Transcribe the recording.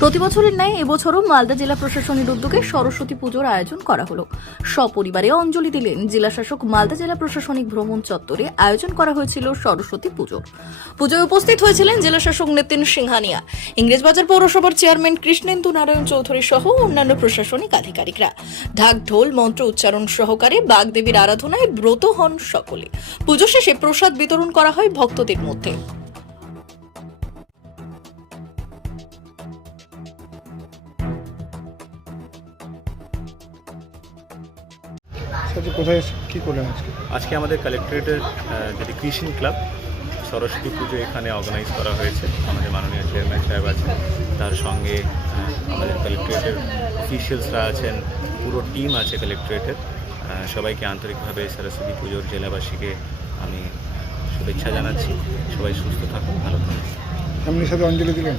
প্রতি বছরের ন্যায় এবছরও মালদা জেলা প্রশাসনের উদ্যোগে সরস্বতী পুজোর আয়োজন করা হলো। সপরিবারে অঞ্জলি দিলেন জেলা শাসক মালদা জেলা প্রশাসনিক ভ্রমণ চত্বরে আয়োজন করা হয়েছিল সরস্বতী পুজো। পুজোয় উপস্থিত হয়েছিলেন জেলা শাসক নিতিন সিংহানিয়া ইংরেজবাজার পৌরসভার চেয়ারম্যান কৃষ্ণেন্দু নারায়ণ চৌধুরী সহ অন্যান্য প্রশাসনিক আধিকারিকরা। ঢাক ঢোল মন্ত্র উচ্চারণ সহকারে বাগদেবীর আরাধনায় ব্রত হন সকলে। পুজো শেষে প্রসাদ বিতরণ করা হয় ভক্তদের মধ্যে। আচ্ছা কোথায় কী করলেন আজকে? আজকে আমাদের কালেক্টরেটের যেটি কৃষি ক্লাব সরস্বতী পুজো এখানে অর্গানাইজ করা হয়েছে। আমাদের মাননীয় চেয়ারম্যান সাহেব আছেন তার সঙ্গে আমাদের কালেক্টরেটের অফিসিয়ালসরা আছেন পুরো টিম আছে কালেক্টরেটের সবাইকে আন্তরিকভাবে সরস্বতী পুজোর জেলাবাসীকে আমি শুভেচ্ছা জানাচ্ছি। সবাই সুস্থ থাকুন ভালো থাকুন। ফ্যামিলির সাথে অঞ্জলি দিলেন?